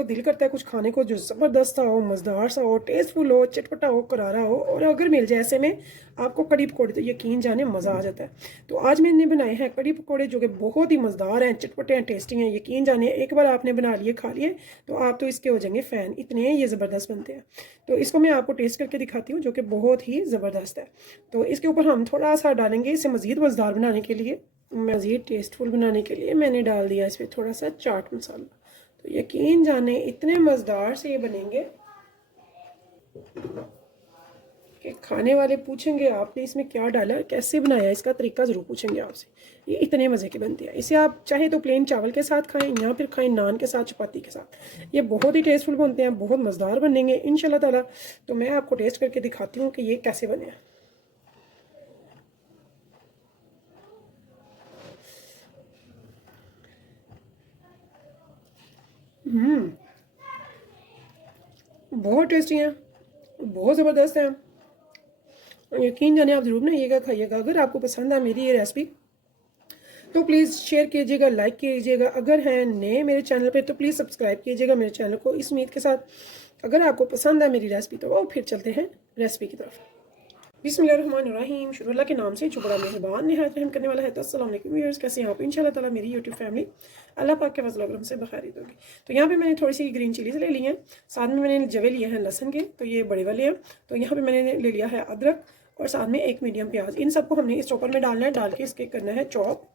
तो दिल करता है कुछ खाने को जो ज़बरदस्त सा हो, मज़ेदार सा हो, टेस्टफुल हो, चटपटा हो, करारा हो, और अगर मिल जाए ऐसे में आपको कड़ी पकौड़े तो यकीन जाने मज़ा आ जाता है। तो आज मैंने बनाए हैं कड़ी पकौड़े जो कि बहुत ही मज़ेदार हैं, चटपटे हैं, टेस्टी हैं। यकीन जानिए एक बार आपने बना लिए, खा लिए तो आप तो इसके हो जाएंगे फ़ैन, इतने ये ज़बरदस्त बनते हैं। तो इसको मैं आपको टेस्ट करके दिखाती हूँ जो कि बहुत ही ज़बरदस्त है। तो इसके ऊपर हम थोड़ा सा डालेंगे, इसे मज़ीद मज़ेदार बनाने के लिए, मज़ीद टेस्टफुल बनाने के लिए मैंने डाल दिया इस पर थोड़ा सा चाट मसाला। तो यकीन जाने इतने मज़ेदार से ये बनेंगे कि खाने वाले पूछेंगे आपने इसमें क्या डाला है, कैसे बनाया, इसका तरीका ज़रूर पूछेंगे आपसे। ये इतने मज़े के बनते हैं। इसे आप चाहे तो प्लेन चावल के साथ खाएं या फिर खाएं नान के साथ, चपाती के साथ। ये बहुत ही टेस्टफुल बनते हैं, बहुत मज़ेदार बनेंगे इंशाल्लाह ताला। तो मैं आपको टेस्ट करके दिखाती हूँ कि ये कैसे बने हैं। बहुत टेस्टी हैं, बहुत ज़बरदस्त हैं। यकीन जाने आप ज़रूर बनाइएगा, खाइएगा। अगर आपको पसंद है मेरी ये रेसिपी तो प्लीज़ शेयर कीजिएगा, लाइक कीजिएगा। अगर हैं नए मेरे चैनल पे तो प्लीज़ सब्सक्राइब कीजिएगा मेरे चैनल को, इस उम्मीद के साथ अगर आपको पसंद है मेरी रेसिपी तो वो फिर चलते हैं रेसिपी की तरफ। बिस्मिल्लाहिर्रहमानिर्रहीम। शुरू अल्लाह के नाम से जो बड़ा मेहरबान निहायत रहम करने वाला है। तो अस्सलाम वालेकुम व्यूअर्स, कैसे हैं आप? इंशाल्लाह ताला मेरी यूट्यूब फैमिली अल्लाह पाक के फज़ल व करम से बखैरियत होगी। तो यहाँ पे मैंने थोड़ी सी ग्रीन चिलीज़ ले ली हैं, साथ में मैंने जवे लिए हैं लहसुन के, तो ये बड़े वाले हैं। तो यहाँ पे मैंने ले लिया है अदरक और साथ में एक मीडियम प्याज। इन सबको हमने इस चॉपर में डालना है, डाल के इसके करना है चॉप।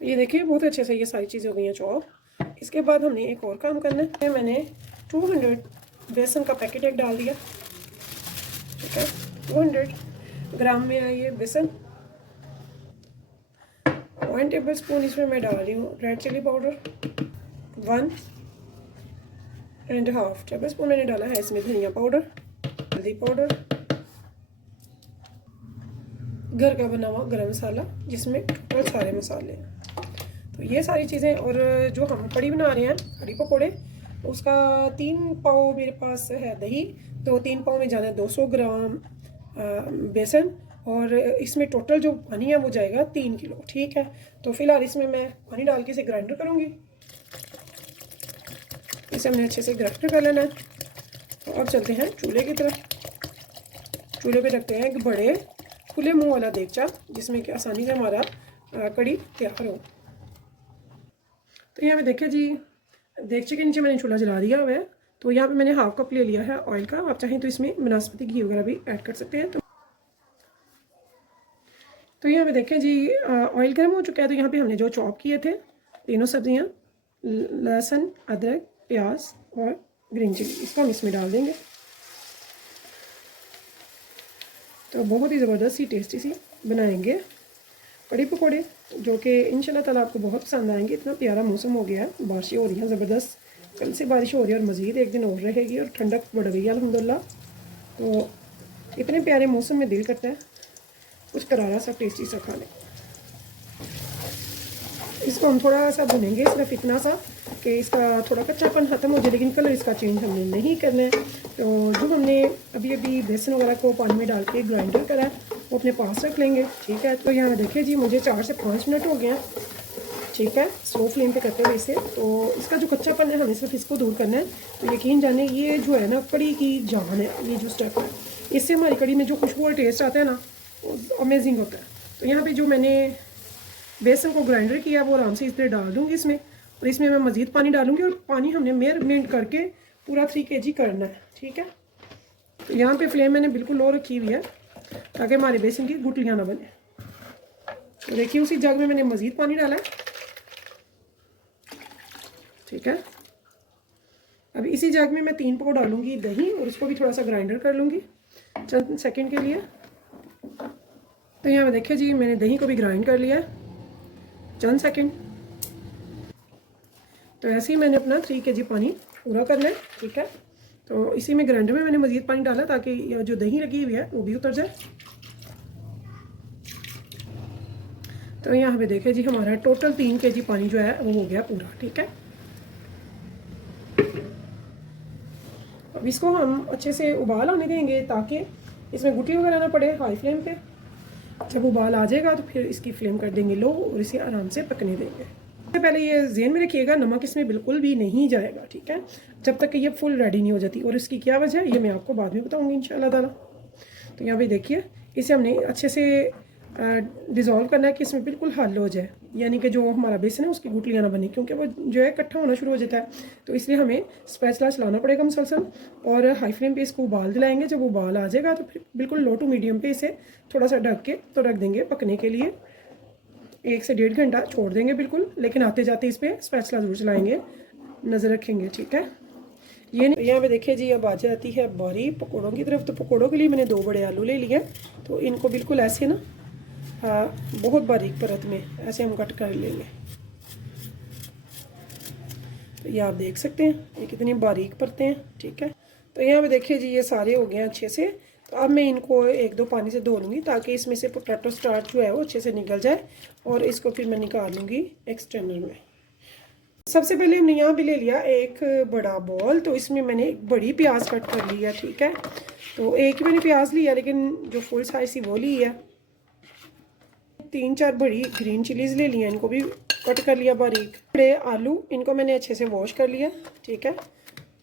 ये देखिए बहुत अच्छे से ये सारी चीज़ें हो गई हैं चॉप। इसके बाद हमने एक और काम करना है। मैंने 200 बेसन का पैकेट एक डाल दिया, ठीक है। 200 ग्राम में है ये बेसन। 1 टेबल स्पून इसमें मैं डाल रही हूँ red chilli powder. 1.5 tablespoon मैंने डाला है इसमें धनिया पाउडर, हल्दी पाउडर, घर का बना हुआ गरम मसाला जिसमें टोटल सारे मसाले हैं। तो ये सारी चीज़ें, और जो हम कड़ी बना रहे हैं कड़ी पकौड़े, उसका 3 पाव मेरे पास है दही। तो 3 पाव में जाना है 200 ग्राम बेसन, और इसमें टोटल जो पानी है वो जाएगा 3 किलो, ठीक है। तो फिलहाल इसमें मैं पानी डाल के इसे ग्राइंडर करूँगी। इसे हमने अच्छे से ग्राइंडर कर लेना है। तो अब चलते हैं चूल्हे की तरफ। चूल्हे पे रखते हैं एक बड़े खुले मुंह वाला देगचा जिसमें कि आसानी से हमारा कड़ी तैयार हो। तो यहाँ पे देखिए जी, देगचे के नीचे मैंने चूल्हा जला दिया हुआ है। तो यहाँ पे मैंने 1/2 कप ले लिया है ऑयल का। आप चाहें तो इसमें बनस्पति घी वगैरह भी ऐड कर सकते हैं। तो यहाँ पे देखिए जी, ऑयल गर्म हो चुका है। तो यहाँ पे हमने जो चॉप किए थे तीनों सब्जियाँ, लहसुन, अदरक, प्याज और ग्रीन चिली, इसको हम इसमें डाल देंगे। तो बहुत ही ज़बरदस्त सी टेस्टी सी बनाएंगे कड़ी पकौड़े, जो कि इंशाल्लाह ताला आपको बहुत पसंद आएंगे। इतना प्यारा मौसम हो गया है, बारिशें हो रही हैं ज़बरदस्त। कल से बारिश हो रही है और मज़ीद एक दिन और रहेगी, और ठंडक बढ़ गई है अल्हम्दुलिल्लाह। तो इतने प्यारे मौसम में दिल करता है कुछ करारा सा टेस्टी सा खाने। इसको हम थोड़ा सा भुनेंगे, सिर्फ इतना सा कि इसका थोड़ा कच्चापन ख़त्म हो जाए, लेकिन कलर इसका चेंज हमने नहीं करना है। तो जो हमने अभी अभी बेसन वगैरह को पानी में डाल के ग्राइंडर करा है वो अपने पास रख लेंगे, ठीक है। तो यहाँ देखिए जी, मुझे 4 से 5 मिनट हो गए हैं, ठीक है, स्लो फ्लेम पे करते हुए इसे। तो इसका जो कच्चापन है हमें सिर्फ इसको दूर करना है। तो यकीन जाने ये जो है ना कड़ी की जान है, ये जो स्टेप है, इससे हमारी कड़ी में जो खुशबू और टेस्ट आता है ना वो अमेजिंग होता है। तो यहाँ पे जो मैंने बेसन को ग्राइंडर किया वो आराम से इस तरह डाल दूँगी इसमें, और इसमें मैं मज़ीद पानी डालूँगी, और पानी हमने मेजरमेंट करके पूरा 3 kg करना है, ठीक है। तो यहाँ पे फ्लेम मैंने बिल्कुल लो रखी हुई है ताकि हमारे बेसन की गुठलियाँ ना बने। तो देखिए उसी जग में मैंने मज़ीद पानी डाला है, ठीक है। अब इसी जग में मैं 3 पाव डालूँगी दही, और उसको भी थोड़ा सा ग्राइंडर कर लूँगी चंद सेकंड के लिए। तो यहाँ पे देखिए जी, मैंने दही को भी ग्राइंड कर लिया है चंद सेकंड। तो ऐसे ही मैंने अपना 3 kg पानी पूरा करना है, ठीक है। तो इसी में ग्राइंडर में मैंने मज़ीद पानी डाला ताकि जो दही लगी हुई है वो भी उतर जाए। तो यहाँ पे देखें जी, हमारा टोटल 3 kg पानी जो है वो हो गया पूरा। ठीक है, अब इसको हम अच्छे से उबाल आने देंगे ताकि इसमें गुटी वगैरह ना पड़े हाई फ्लेम पे। जब उबाल आ जाएगा तो फिर इसकी फ्लेम कर देंगे लो और इसे आराम से पकने देंगे। सबसे पहले ये ज़हन में रखिएगा, नमक इसमें बिल्कुल भी नहीं जाएगा। ठीक है, जब तक कि ये फुल रेडी नहीं हो जाती। और इसकी क्या वजह है ये मैं आपको बाद में बताऊँगी इंशाल्लाह ताला। तो यहाँ पे देखिए, इसे हमने अच्छे से डिज़ोल्व करना है कि इसमें बिल्कुल हल हो जाए, यानी कि जो हमारा बेसन है उसकी गुठलियाँ ना बने, क्योंकि वो जो है इकट्ठा होना शुरू हो जाता है। तो इसलिए हमें स्पैचुला चलाना पड़ेगा मुसलसल और हाई फ्लेम पे इसको उबाल दिलाएंगे। जब उबाल आ जाएगा तो फिर बिल्कुल लो टू मीडियम पे इसे थोड़ा सा ढक के तो रख देंगे पकने के लिए। 1 से 1.5 घंटा छोड़ देंगे बिल्कुल, लेकिन आते जाते इस पर स्पैचुला ज़रूर चलाएँगे, नज़र रखेंगे। ठीक है, ये यहाँ पे देखिए जी, अब आ जाती है बारी पकौड़ों की तरफ। तो पकौड़ों के लिए मैंने 2 बड़े आलू ले लिए। तो इनको बिल्कुल ऐसे ना बहुत बारीक परत में ऐसे हम कट कर लेंगे। तो ये आप देख सकते हैं ये कितनी बारीक परतें हैं। ठीक है, तो यहाँ पे देखिए जी, ये सारे हो गए हैं अच्छे से। तो अब मैं इनको 1-2 पानी से धो लूँगी ताकि इसमें से पोटैटो स्टार्च जो है वो अच्छे से निकल जाए और इसको फिर मैं निकाल लूँगी एक स्ट्रेनर में। सबसे पहले हमने यहाँ भी ले लिया एक बड़ा बॉल। तो इसमें मैंने एक बड़ी प्याज कट कर लिया। ठीक है, तो एक ही मैंने प्याज लिया, लेकिन जो फुल साइज थी वो ली है। 3-4 बड़ी ग्रीन चिलीज़ ले लिया, इनको भी कट कर लिया बारीक। बड़े आलू, इनको मैंने अच्छे से वॉश कर लिया। ठीक है,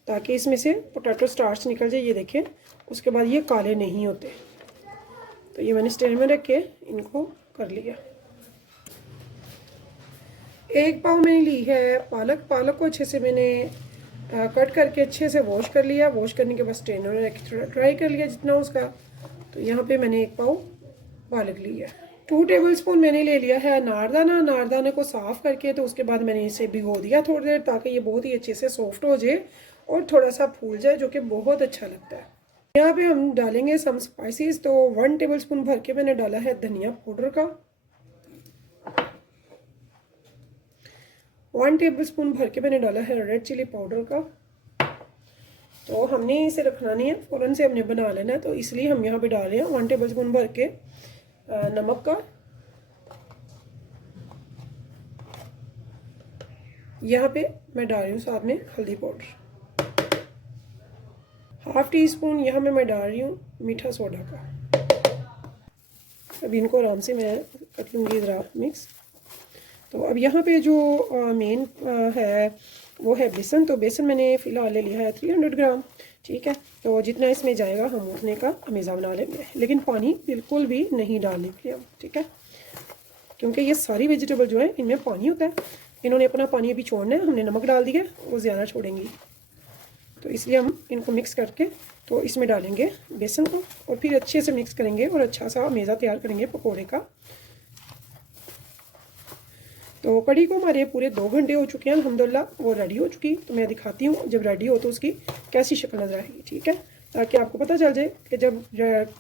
ताकि इसमें से पोटैटो स्टार्च निकल जाए। ये देखें, उसके बाद ये काले नहीं होते। तो ये मैंने स्ट्रेनर में रख के इनको कर लिया। 1 पाव मैंने ली है पालक। पालक को अच्छे से मैंने कट करके अच्छे से वॉश कर लिया। वॉश करने के बाद स्ट्रेनर में रख के थोड़ा ड्राई कर लिया जितना उसका। तो यहाँ पे मैंने 1 पाव पालक लिया। 2 टेबलस्पून मैंने ले लिया है अनारदाना। अनारदाने को साफ़ करके तो उसके बाद मैंने इसे भिगो दिया थोड़ी देर, ताकि ये बहुत ही अच्छे से सॉफ्ट हो जाए और थोड़ा सा फूल जाए, जो कि बहुत अच्छा लगता है। यहाँ पे हम डालेंगे सम स्पाइसेस। तो 1 टेबलस्पून भर के मैंने डाला है धनिया पाउडर का। 1 टेबलस्पून भर के मैंने डाला है रेड चिली पाउडर का। तो हमने इसे रखना नहीं है, फ़ौरन से हमने बना लेना है, तो इसलिए हम यहाँ पे डाल रहे हैं 1 टेबलस्पून भर के नमक का। यहाँ पे मैं डाल रही हूँ साथ में हल्दी पाउडर। 1/2 टीस्पून यहाँ मैं डाल रही हूँ मीठा सोडा का। अब इनको आराम से मैं कर लूँगी ज़रा मिक्स। तो अब यहाँ पे जो मेन है वो है बेसन। तो बेसन मैंने फ़िलहाल ले लिया है 300 ग्राम। ठीक है, तो जितना इसमें जाएगा हम उतने का अमेज़ा बना लेंगे, लेकिन पानी बिल्कुल भी नहीं डालने के लिए हम। ठीक है, क्योंकि ये सारी वेजिटेबल जो है इनमें पानी होता है, इन्होंने अपना पानी अभी छोड़ना है। हमने नमक डाल दिया, वो ज़्यादा छोड़ेंगी, तो इसलिए हम इनको मिक्स करके तो इसमें डालेंगे बेसन को और फिर अच्छे से मिक्स करेंगे और अच्छा सा अमेज़ा तैयार करेंगे पकौड़े का। तो कड़ी को हमारे पूरे 2 घंटे हो चुके हैं अल्हम्दुलिल्लाह, वो रेडी हो चुकी। तो मैं दिखाती हूँ जब रेडी हो तो उसकी कैसी शक्ल नज़र आएगी। ठीक है, ताकि आपको पता चल जाए कि जब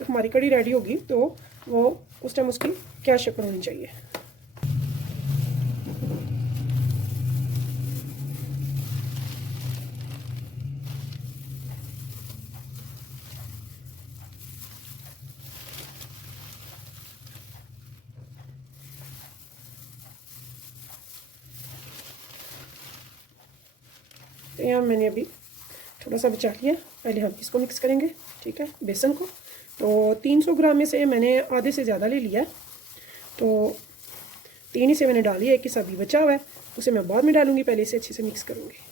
हमारी कड़ी रेडी होगी तो वो उस टाइम उसकी क्या शक्ल होनी चाहिए। तो यहाँ मैंने अभी थोड़ा सा बचा लिया, पहले हम इसको मिक्स करेंगे। ठीक है, बेसन को। तो 300 ग्राम में से मैंने आधे से ज़्यादा ले लिया है, तो 3 ही से मैंने डाली है। एक हिस्सा अभी बचा हुआ है, उसे मैं बाद में डालूँगी, पहले इसे अच्छे से मिक्स करूँगी।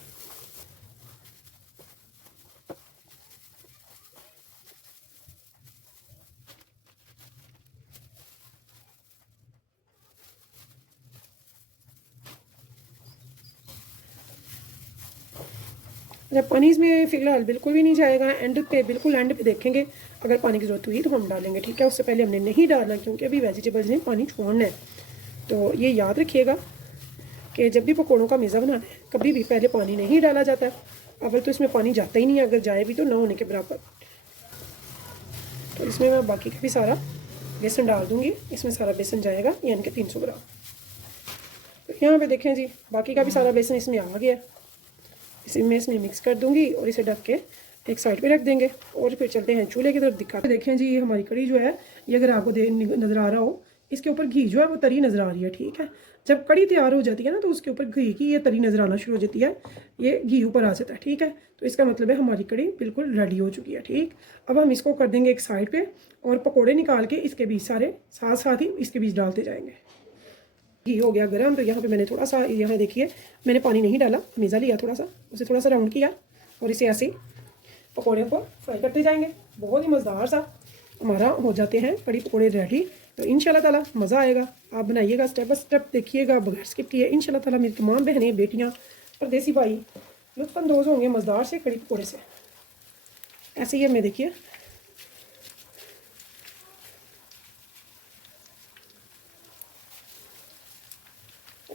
जब पानी इसमें फ़िलहाल बिल्कुल भी नहीं जाएगा, बिल्कुल एंड पे देखेंगे अगर पानी की ज़रूरत हुई तो हम डालेंगे। ठीक है, उससे पहले हमने नहीं डालना, क्योंकि अभी वेजिटेबल्स ने पानी छोड़ना है। तो ये याद रखिएगा कि जब भी पकौड़ों का मेज़ा बनाना है कभी भी पहले पानी नहीं डाला जाता है। अगर तो इसमें पानी जाता ही नहीं है, अगर जाए भी तो ना होने के बराबर। तो इसमें मैं बाकी का भी सारा बेसन डाल दूँगी, इसमें सारा बेसन जाएगा, यानी कि 300 ग्राम। तो यहाँ पे देखें जी, बाकी का भी सारा बेसन इसमें आ गया। इसमें मिक्स कर दूंगी और इसे ढक के एक साइड पे रख देंगे और फिर चलते हैं चूल्हे की तरफ दिखाते। देखें जी, हमारी कड़ी जो है ये अगर आपको नज़र आ रहा हो, इसके ऊपर घी जो है वो तरी नज़र आ रही है, ठीक है। जब कड़ी तैयार हो जाती है ना तो उसके ऊपर घी की ये तरी नज़र आना शुरू हो जाती है, ये घी ऊपर आ जाता है, ठीक है। तो इसका मतलब है हमारी कड़ी बिल्कुल रेडी हो चुकी है, ठीक। अब हम इसको कर देंगे एक साइड पे और पकौड़े निकाल के इसके बीच सारे साथ साथ ही इसके बीच डालते जाएंगे। घी हो गया गर्म, तो यहाँ पे मैंने थोड़ा सा, यहाँ देखिए मैंने पानी नहीं डाला, मेज़ा लिया थोड़ा सा, उसे थोड़ा सा राउंड किया और इसे ऐसे पकौड़े को फ्राई करते जाएंगे। बहुत ही मज़ेदार सा हमारा हो जाते हैं कड़ी पकौड़े रेडी। तो इंशाल्लाह ताला मज़ा आएगा, आप बनाइएगा, स्टेप बाय स्टेप देखिएगा, बगैर स्किप किए। इंशाल्लाह ताला मेरी तमाम बहनें, बेटियाँ, परदेसी भाई लुत्फ़अंदोज़ होंगे मज़ेदार से कड़ी पकौड़े से। ऐसे ही मैं देखिए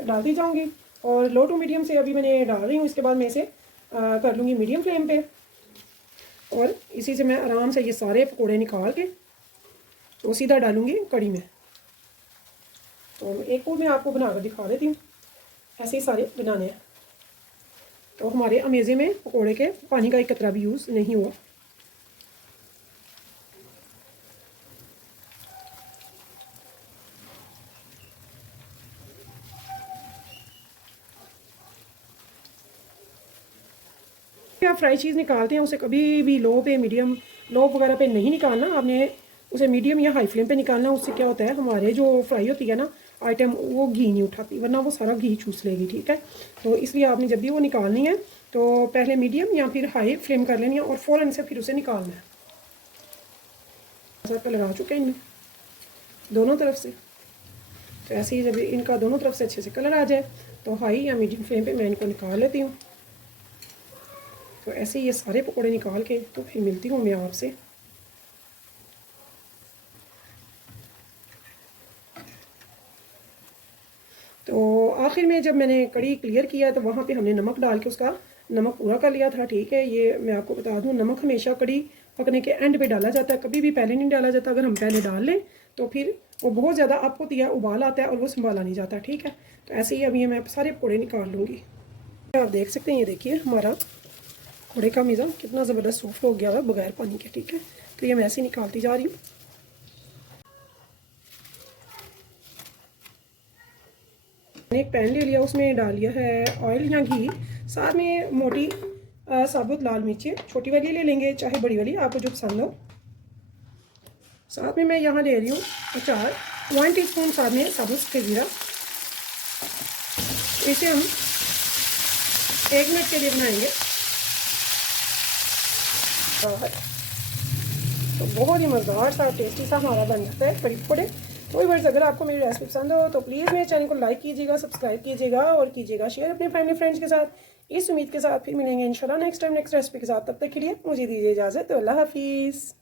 डालती जाऊंगी और लो टू मीडियम से अभी मैंने डाल रही हूँ। इसके बाद मैं इसे कर लूँगी मीडियम फ्लेम पे और इसी से मैं आराम से ये सारे पकोड़े निकाल के तो सीधा डालूँगी कड़ी में। तो एक और मैं आपको बनाकर दिखा देती हूँ, ऐसे ही सारे बनाने हैं। तो हमारे अमेज़े में पकोड़े के पानी का एक कतरा भी यूज़ नहीं हुआ। आप फ्राई चीज़ निकालते हैं उसे कभी भी लो पे, मीडियम, लो वगैरह पे नहीं निकालना, आपने उसे मीडियम या हाई फ्लेम पे निकालना। उससे क्या होता है हमारे जो फ्राई होती है ना आइटम, वो घी नहीं उठाती, वरना वो सारा घी चूस लेगी, ठीक है। तो इसलिए आपने जब भी वो निकालनी है तो पहले मीडियम या फिर हाई फ्लेम कर लेनी है और फ़ौरन से फिर उसे निकालना है। ऐसा लगा चुके हैं इनमें दोनों तरफ से। तो ऐसे ही जब इनका दोनों तरफ से अच्छे से कलर आ जाए तो हाई या मीडियम फ्लेम पे मैं इनको निकाल लेती हूँ। तो ऐसे ही ये सारे पकोड़े निकाल के तो फिर मिलती हूँ मैं आपसे। तो आखिर में जब मैंने कड़ी क्लियर किया तो वहाँ पे हमने नमक डाल के उसका नमक पूरा कर लिया था, ठीक है। ये मैं आपको बता दूँ, नमक हमेशा कड़ी पकने के एंड पे डाला जाता है, कभी भी पहले नहीं डाला जाता। अगर हम पहले डाल लें तो फिर वो बहुत ज़्यादा अप होती है, उबाल आता है और वो संभाला नहीं जाता, ठीक है। तो ऐसे ही अभी मैं सारे पकोड़े निकाल लूँगी। आप देख सकते हैं, ये देखिए हमारा पकोड़े का मीज़ा कितना ज़बरदस्त सॉफ्ट हो गया है बगैर पानी के, ठीक है। तो ये मैं ऐसे ही निकालती जा रही हूँ। मैंने एक पैन ले लिया, उसमें डाल लिया है ऑयल या घी, साथ में मोटी साबुत लाल मिर्चें, छोटी वाली ले लेंगे चाहे बड़ी वाली, आपको जो पसंद हो। साथ में मैं यहाँ ले रही हूँ अचार, 1 टीस्पून साथ में साबुत जीरा। इसे हम 1 मिनट के लिए बनाएंगे। तो बहुत ही मज़ेदार सा टेस्टी सा हमारा बन जाता है कड़ी पकौड़े। तो व्यूअर्स, अगर आपको मेरी रेसिपी पसंद हो तो प्लीज़ मेरे चैनल को लाइक कीजिएगा, सब्सक्राइब कीजिएगा और कीजिएगा शेयर अपने फैमिली फ्रेंड्स के साथ। इस उम्मीद के साथ फिर मिलेंगे इंशाल्लाह नेक्स्ट टाइम नेक्स्ट रेसिपी के साथ। तब तक के लिए मुझे दीजिए इजाज़त। तो अल्लाह हाफिज़।